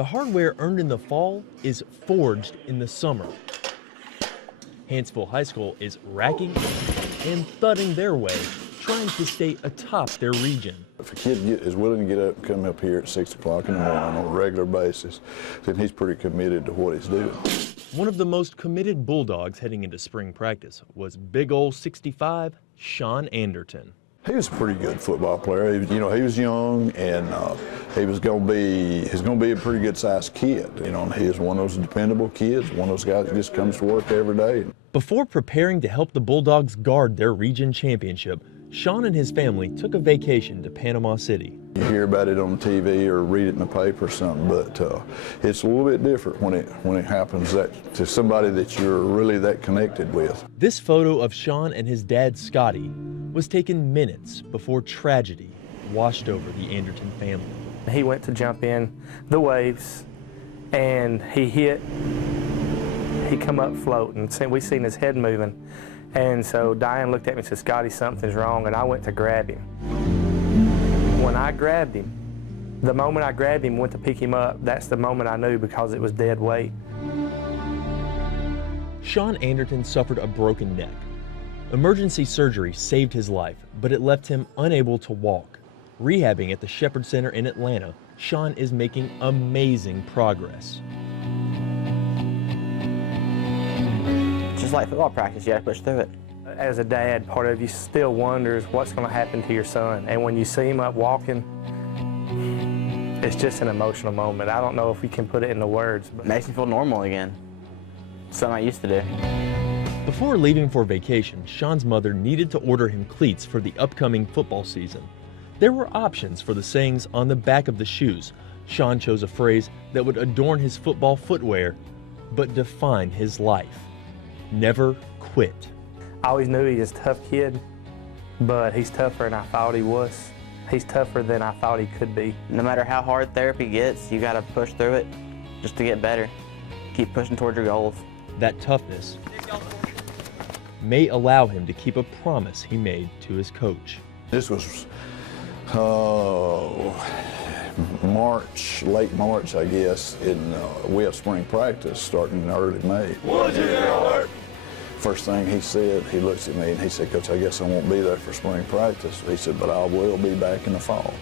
The hardware earned in the fall is forged in the summer. Hanceville High School is racking and thudding their way, trying to stay atop their region. If a kid is willing to get up and come up here at 6 o'clock in the morning on a regular basis, then he's pretty committed to what he's doing. One of the most committed Bulldogs heading into spring practice was big ol' 65, Sean Anderton. He was a pretty good football player. He was young, and he was going to be a pretty good-sized kid. He was one of those dependable kids, one of those guys that just comes to work every day. Before preparing to help the Bulldogs guard their region championship, Sean and his family took a vacation to Panama City. You hear about it on TV or read it in the paper or something, but it's a little bit different when it happens to somebody that you're really that connected with. This photo of Sean and his dad, Scotty, was taken minutes before tragedy washed over the Anderton family. He went to jump in the waves, and he come up floating. We seen his head moving. And so Diane looked at me and said, "Scotty, something's wrong," and I went to grab him. When I grabbed him, the moment I grabbed him, went to pick him up, that's the moment I knew, because it was dead weight. Sean Anderton suffered a broken neck. Emergency surgery saved his life, but it left him unable to walk. Rehabbing at the Shepherd Center in Atlanta, Sean is making amazing progress. Just like football practice, you got to push through it. As a dad, part of you still wonders what's going to happen to your son. And when you see him up walking, it's just an emotional moment. I don't know if we can put it into words. But it makes me feel normal again. Something I used to do. Before leaving for vacation, Sean's mother needed to order him cleats for the upcoming football season. There were options for the sayings on the back of the shoes. Sean chose a phrase that would adorn his football footwear, but define his life. Never quit. I always knew he was a tough kid, but he's tougher than I thought he was. He's tougher than I thought he could be. No matter how hard therapy gets, you got to push through it just to get better. Keep pushing towards your goals. That toughness may allow him to keep a promise he made to his coach. This was late March, I guess, we have spring practice starting in early May. First thing he said, he looks at me and he said, "Coach, I guess I won't be there for spring practice." He said, "But I will be back in the fall."